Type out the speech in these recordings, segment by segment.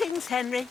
Greetings, Henry.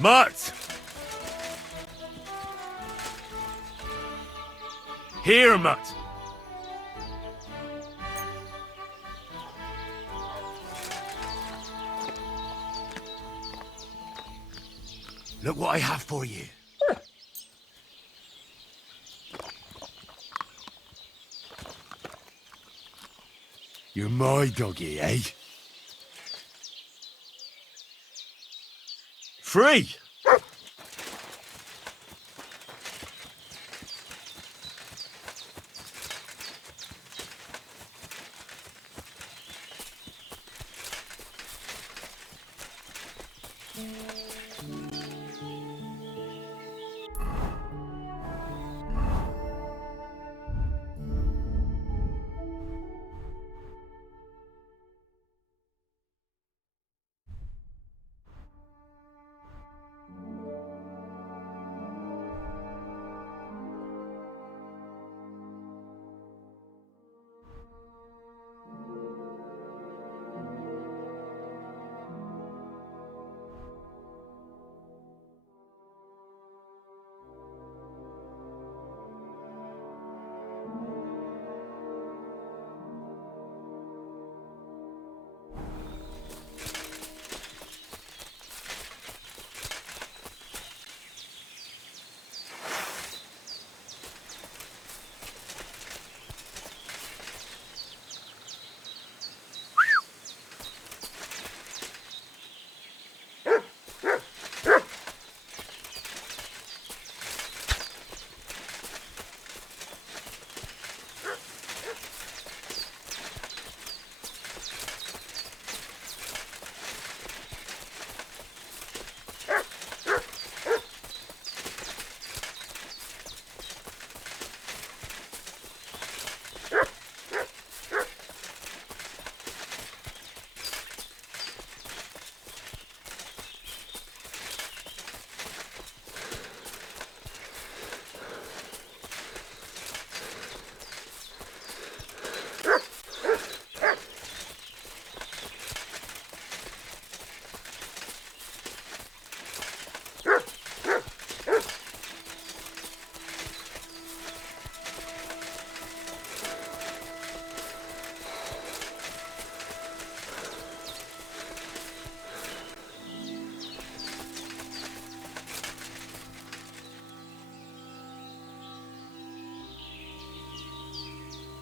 Mutt! Here, Mutt! Look what I have for you. my doggy, eh? Free!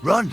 Run!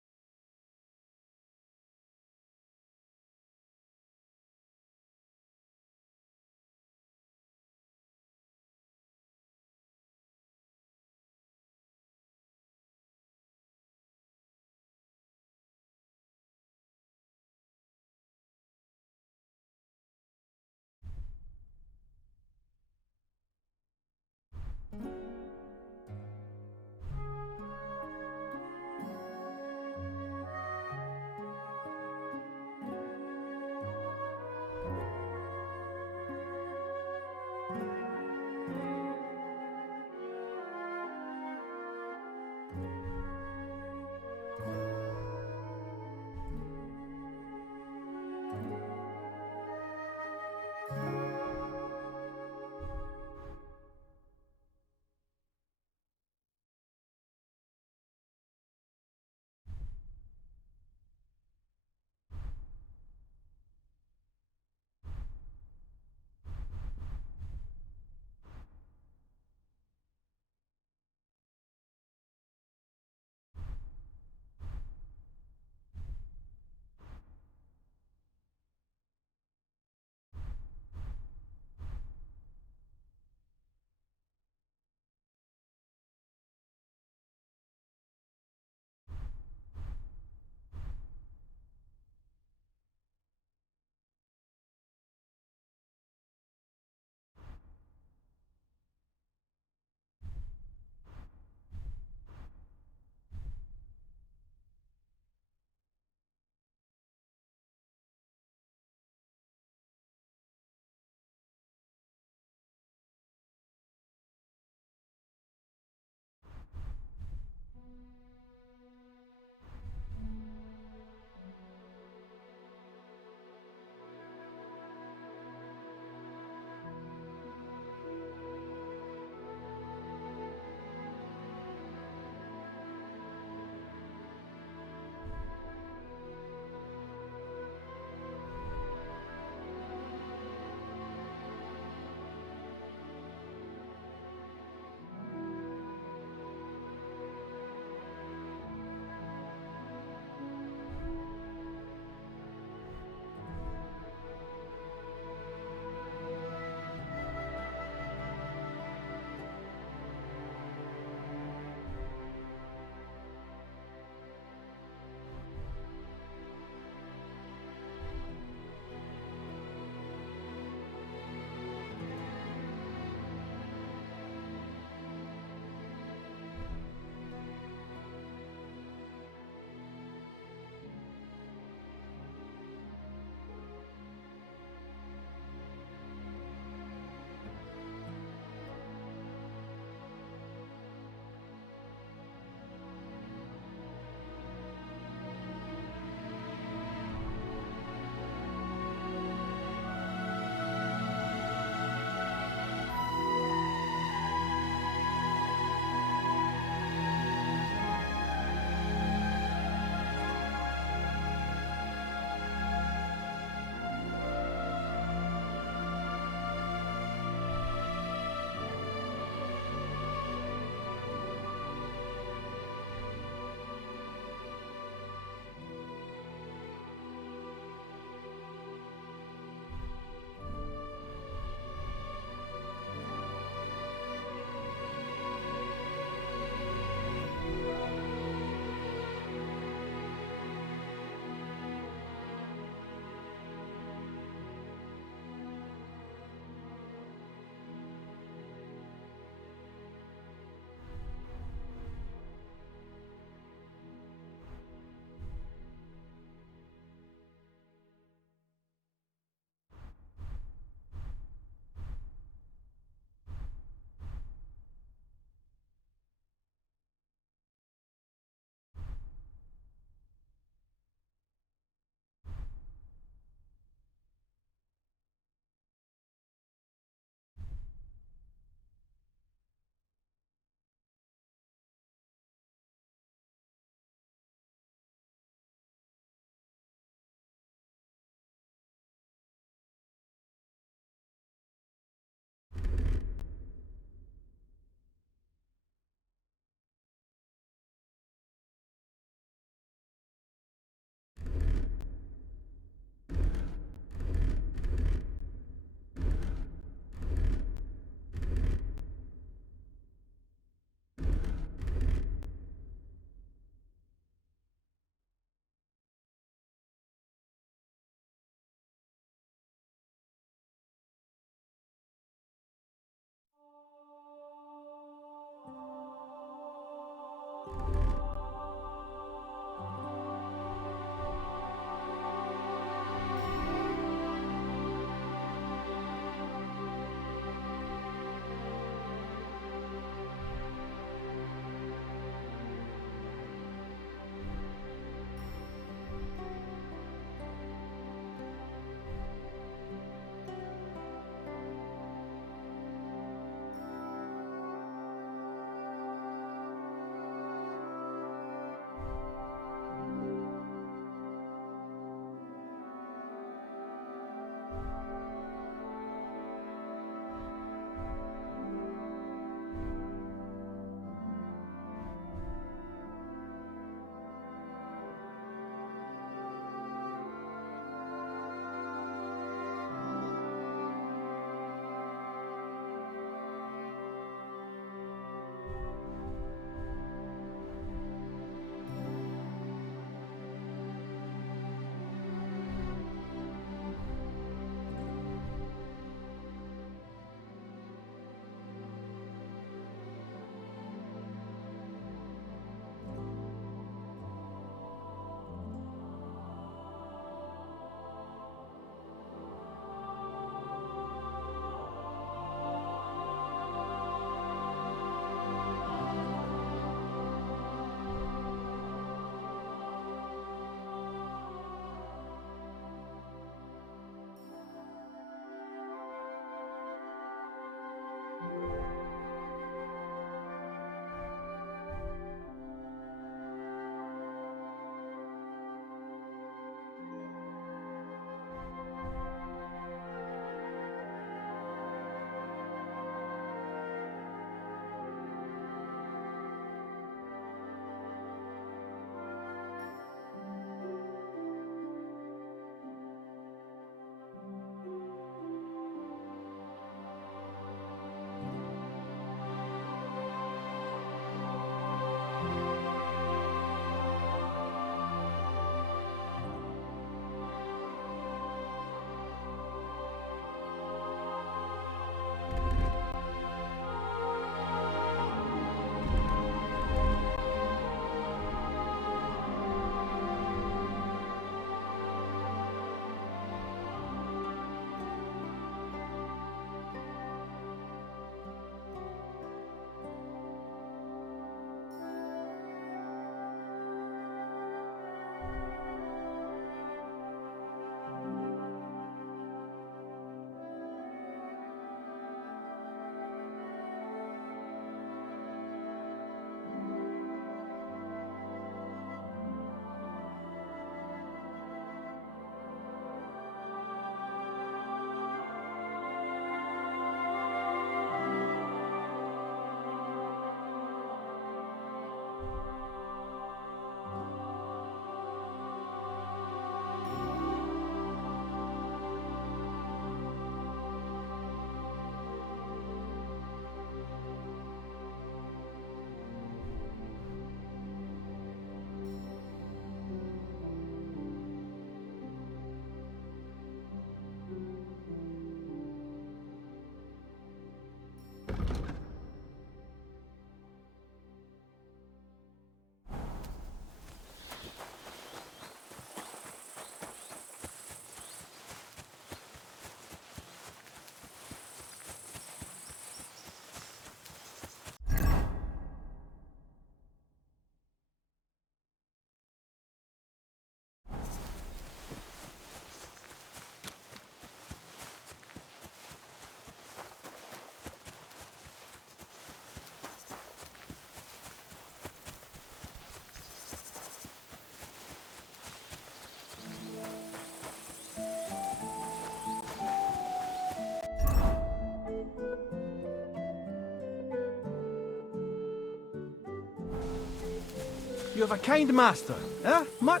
You have a kind master, eh, Mutt?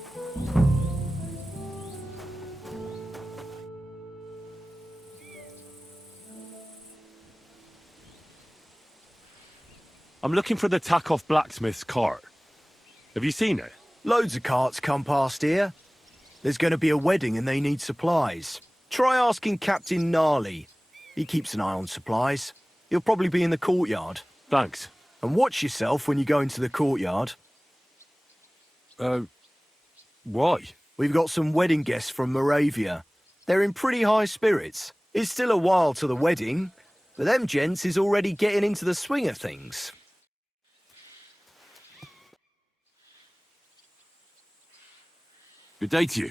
I'm looking for the Takoff blacksmith's cart. Have you seen it? Loads of carts come past here. There's going to be a wedding and they need supplies. Try asking Captain Gnarly. He keeps an eye on supplies. He'll probably be in the courtyard. Thanks. And watch yourself when you go into the courtyard. Why? We've got some wedding guests from Moravia. They're in pretty high spirits. It's still a while to the wedding, but them gents is already getting into the swing of things. Good day to you.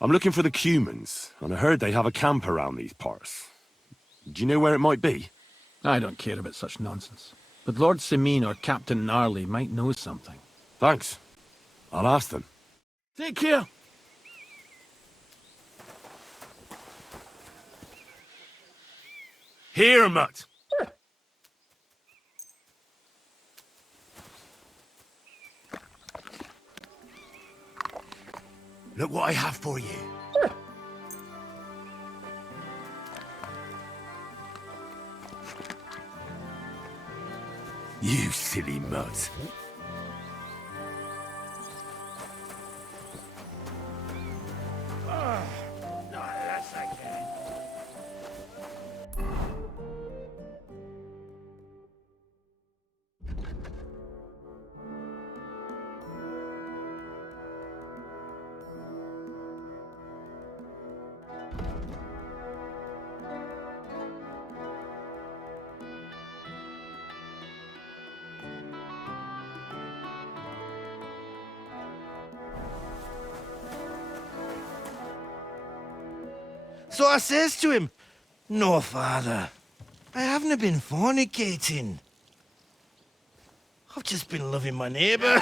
I'm looking for the Cumans, and I heard they have a camp around these parts. Do you know where it might be? I don't care about such nonsense. But Lord Simene or Captain Gnarly might know something. Thanks. I'll ask them. Take care. Here, Mutt! Look what I have for you. You silly Mutt. So I says to him, "No, father, I haven't been fornicating. I've just been loving my neighbour."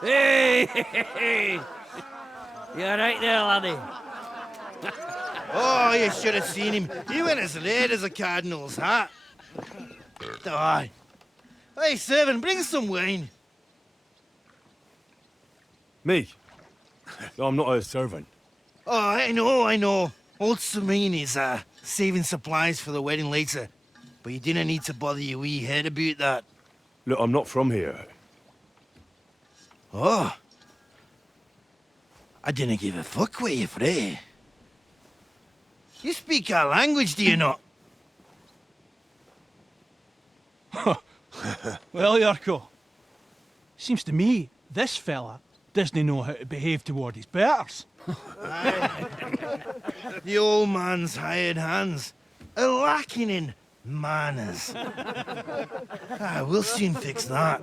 Hey! You alright there, laddie? Oh, you should have seen him. He went as red as a cardinal's hat. Aye. Hey, servant, bring some wine. Me? I'm not a servant. Oh, I know. Old Simene is saving supplies for the wedding later. But you didn't need to bother your wee head about that. Look, I'm not from here. Oh. I didn't give a fuck what you frae. You speak our language, do you not? Well, Yarko. Seems to me this fella doesn't know how to behave toward his betters. The old man's hired hands are lacking in manners. We'll soon fix that.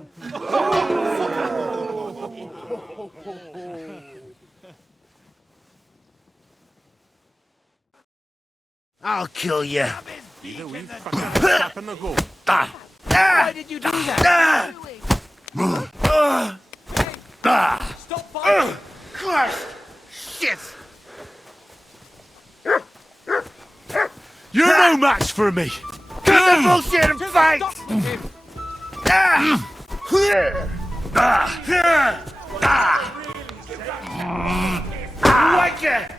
I'll kill you. Why did you do that? Stop fighting! Christ! Shit! You're no match for me! Cut the bullshit and fight! Stop him! Like it!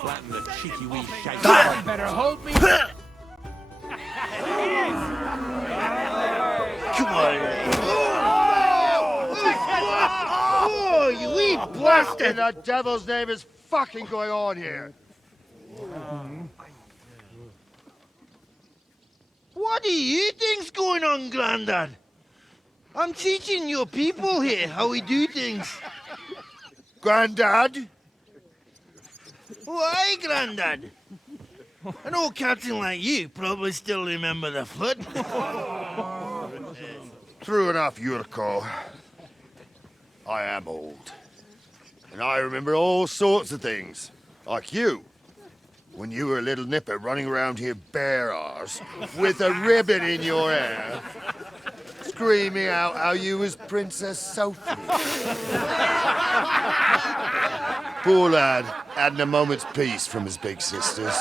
Flatten the cheeky wee shite. Better hold me. Come on. Oh, you wee What in bastard! the devil's name is fucking going on here? What do you think's going on, Grandad? I'm teaching your people here how we do things. Grandad? Why, Grandad? An old captain like you probably still remember the flood. True enough, Yurko. I am old. And I remember all sorts of things. Like you. When you were a little nipper running around here bare arse, with a ribbon in your hair, screaming out how you was Princess Sophie. Poor lad, hadn't a moment's peace from his big sisters.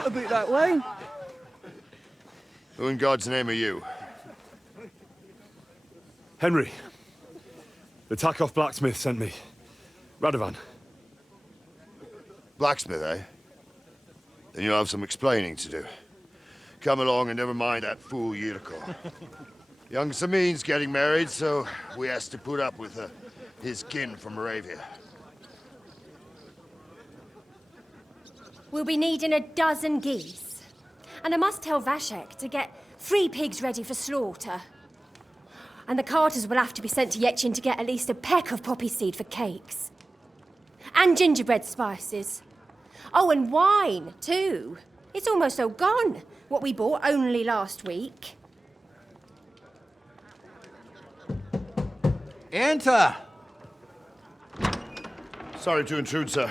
What about that wine? Who in God's name are you? Henry. The Takoff blacksmith sent me. Radovan. Blacksmith, eh? Then you'll have some explaining to do. Come along and never mind that fool Yurko. Young Samin's getting married, so we has to put up with his kin from Moravia. We'll be needing a dozen geese. And I must tell Vashek to get 3 pigs ready for slaughter. And the carters will have to be sent to Yechin to get at least a peck of poppy seed for cakes. And gingerbread spices. Oh, and wine, too. It's almost all gone, what we bought only last week. Enter! Sorry to intrude, sir.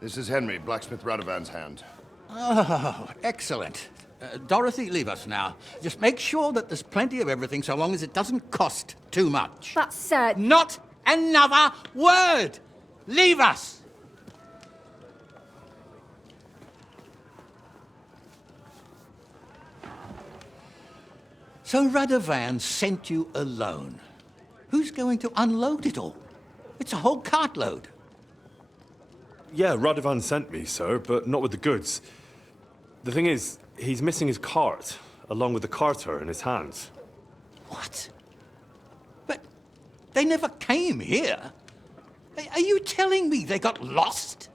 This is Henry, blacksmith Radovan's hand. Oh, excellent. Dorothy, leave us now. Just make sure that there's plenty of everything so long as it doesn't cost too much. But, sir... Not another word! Leave us! So Radovan sent you alone. Who's going to unload it all? It's a whole cartload. Yeah, Radovan sent me, sir, but not with the goods. The thing is, he's missing his cart, along with the carter in his hands. What? But they never came here. Are you telling me they got lost?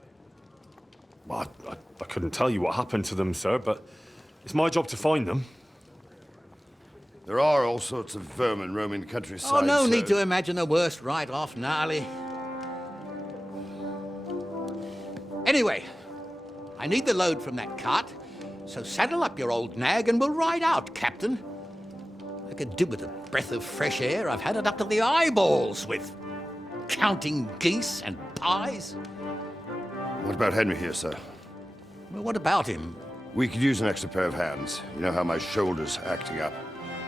Well, I couldn't tell you what happened to them, sir, but it's my job to find them. There are all sorts of vermin roaming the countryside. Oh, no so- need to imagine the worst right off, gnarly. Anyway, I need the load from that cart, so saddle up your old nag and we'll ride out, Captain. I could do with a breath of fresh air. I've had it up to the eyeballs with counting geese and pies. What about Henry here, sir? Well, what about him? We could use an extra pair of hands. You know how my shoulder's acting up.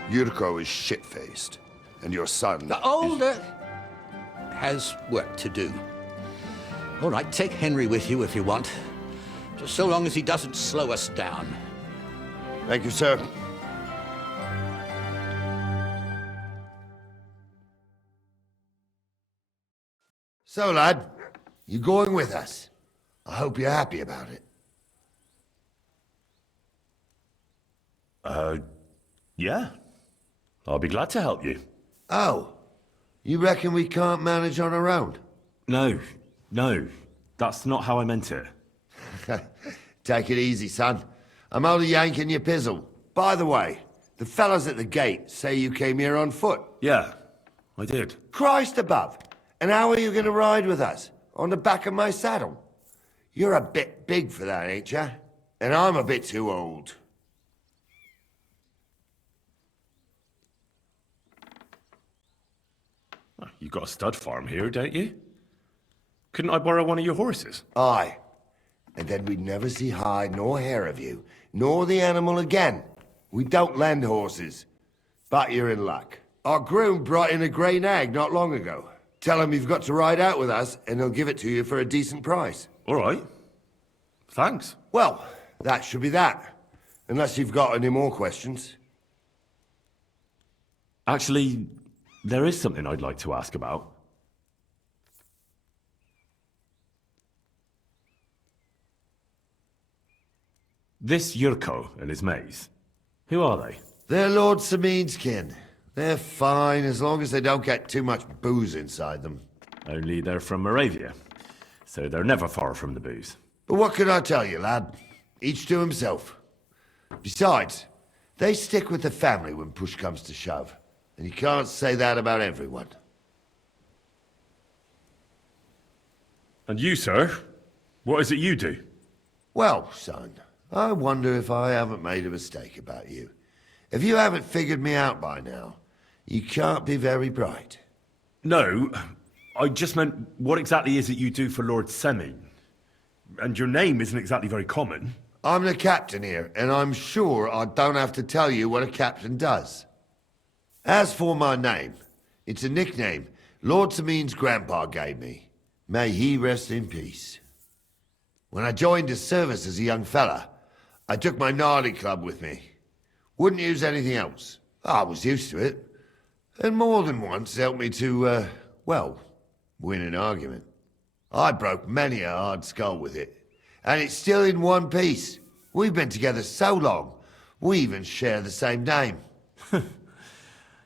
Yurko is shit-faced. And your son... The older has work to do. All right, take Henry with you if you want. Just so long as he doesn't slow us down. Thank you, sir. So, lad, you going with us? I hope you're happy about it. Yeah. I'll be glad to help you. Oh, you reckon we can't manage on our own? No. That's not how I meant it. Take it easy, son. I'm only yanking your pizzle. By the way, the fellas at the gate say you came here on foot. Yeah, I did. Christ above! And how are you going to ride with us? On the back of my saddle? You're a bit big for that, ain't ya? And I'm a bit too old. You've got a stud farm here, don't you? Couldn't I borrow one of your horses? Aye. And then we'd never see hide nor hair of you, nor the animal again. We don't lend horses. But you're in luck. Our groom brought in a grey nag not long ago. Tell him you've got to ride out with us, and he'll give it to you for a decent price. All right. Thanks. Well, that should be that. Unless you've got any more questions. Actually, there is something I'd like to ask about. This Yurko and his mates, who are they? They're Lord Samin's kin. They're fine as long as they don't get too much booze inside them. Only they're from Moravia, so they're never far from the booze. But what can I tell you, lad? Each to himself. Besides, they stick with the family when push comes to shove. And you can't say that about everyone. And you, sir? What is it you do? Well, son, I wonder if I haven't made a mistake about you. If you haven't figured me out by now, you can't be very bright. No, I just meant, what exactly is it you do for Lord Semin? And your name isn't exactly very common. I'm the captain here, and I'm sure I don't have to tell you what a captain does. As for my name, it's a nickname Lord Samin's grandpa gave me. May he rest in peace. When I joined his service as a young fella, I took my gnarly club with me. Wouldn't use anything else. I was used to it. And more than once helped me to, well, win an argument. I broke many a hard skull with it. And it's still in one piece. We've been together so long, we even share the same name.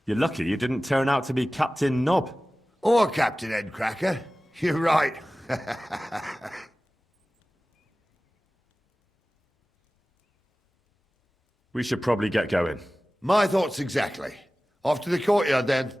You're lucky you didn't turn out to be Captain Knob. Or Captain Headcracker. You're right. We should probably get going. My thoughts exactly. Off to the courtyard then.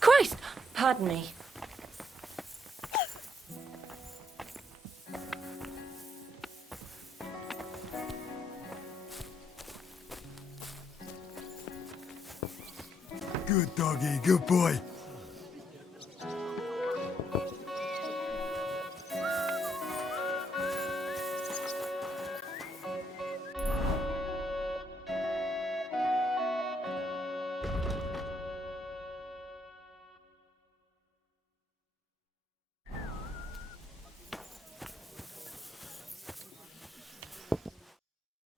Christ! Pardon me. Good doggy, good boy.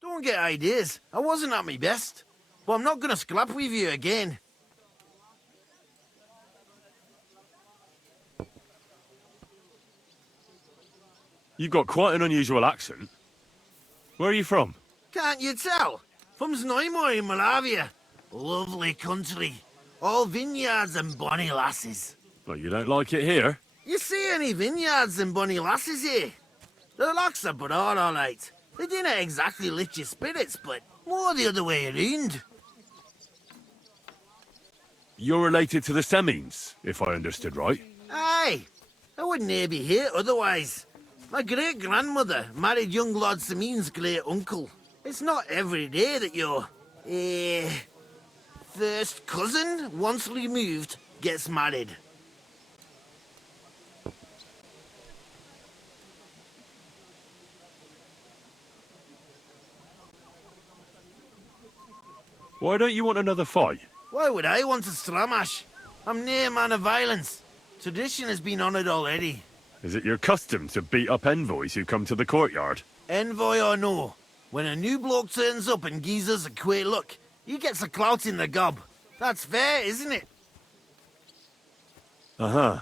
Don't get ideas. I wasn't at my best. But I'm not gonna scrap with you again. You've got quite an unusual accent. Where are you from? Can't you tell? From Znojmo in Moravia. Lovely country. All vineyards and bonny lasses. Well, you don't like it here? You see any vineyards and bonny lasses here? The locks are broad, all right. They didn't exactly lift your spirits, but more the other way around. You're related to the Semines, if I understood right. Aye. I wouldn't e'er be here otherwise. My great-grandmother married young Lord Semine's great-uncle. It's not every day that your, first cousin, once removed, gets married. Why don't you want another fight? Why would I want to stramash? I'm near man of violence. Tradition has been honoured already. Is it your custom to beat up envoys who come to the courtyard? Envoy or no, when a new bloke turns up and gives us a queer look, he gets a clout in the gob. That's fair, isn't it? Uh-huh.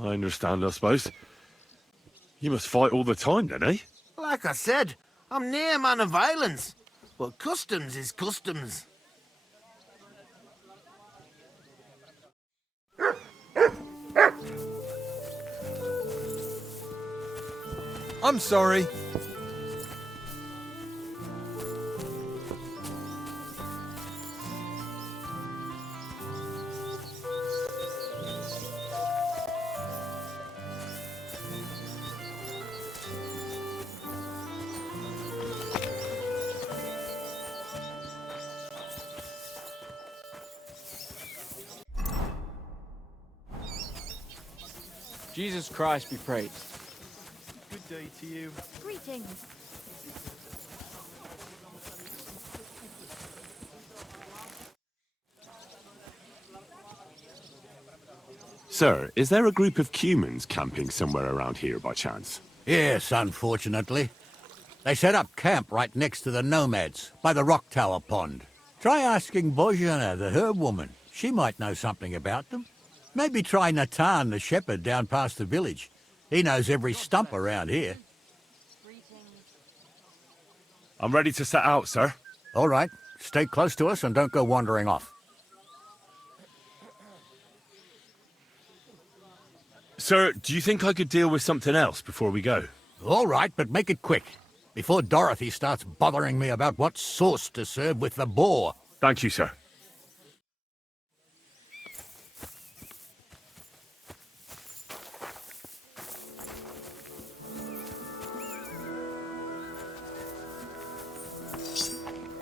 I understand, I suppose. You must fight all the time, then, eh? Like I said, I'm near man of violence. But customs is customs. I'm sorry. Jesus Christ be praised. Good day to you. Greetings. Sir, is there a group of humans camping somewhere around here by chance? Yes, unfortunately. They set up camp right next to the nomads, by the rock tower pond. Try asking Bojana, the herb woman. She might know something about them. Maybe try Natan, the shepherd, down past the village. He knows every stump around here. I'm ready to set out, sir. All right. Stay close to us and don't go wandering off. Sir, do you think I could deal with something else before we go? All right, but make it quick. Before Dorothy starts bothering me about what sauce to serve with the boar. Thank you, sir.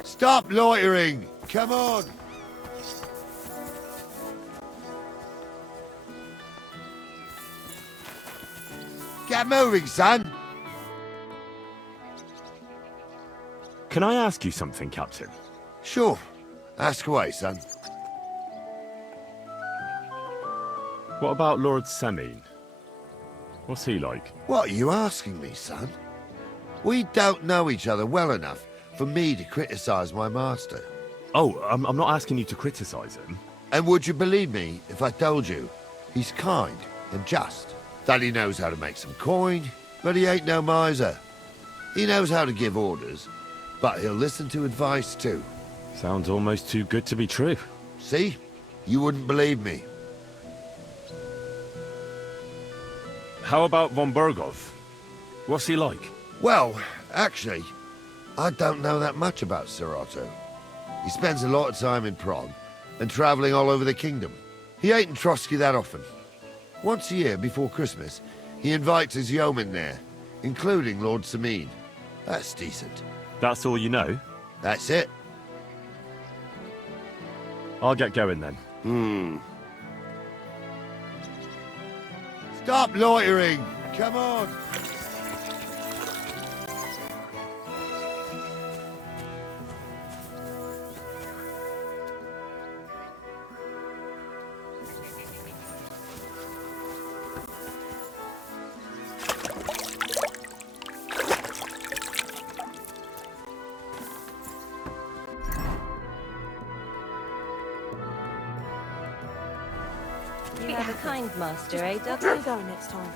Stop loitering! Come on! Get moving, son! Can I ask you something, Captain? Sure. Ask away, son. What about Lord Semine? What's he like? What are you asking me, son? We don't know each other well enough for me to criticize my master. Oh, I'm not asking you to criticize him. And would you believe me if I told you he's kind and just? That he knows how to make some coin, but he ain't no miser. He knows how to give orders, but he'll listen to advice too. Sounds almost too good to be true. See? You wouldn't believe me. How about von Burgov? What's he like? Well, actually, I don't know that much about Sir Otto. He spends a lot of time in Prague and traveling all over the kingdom. He ain't in Trotsky that often. Once a year before Christmas, he invites his yeomen there, including Lord Semine. That's decent. That's all you know? That's it. I'll get going then. Stop loitering! Come on! You have a kind master, eh, Where Dudley? are we going next time?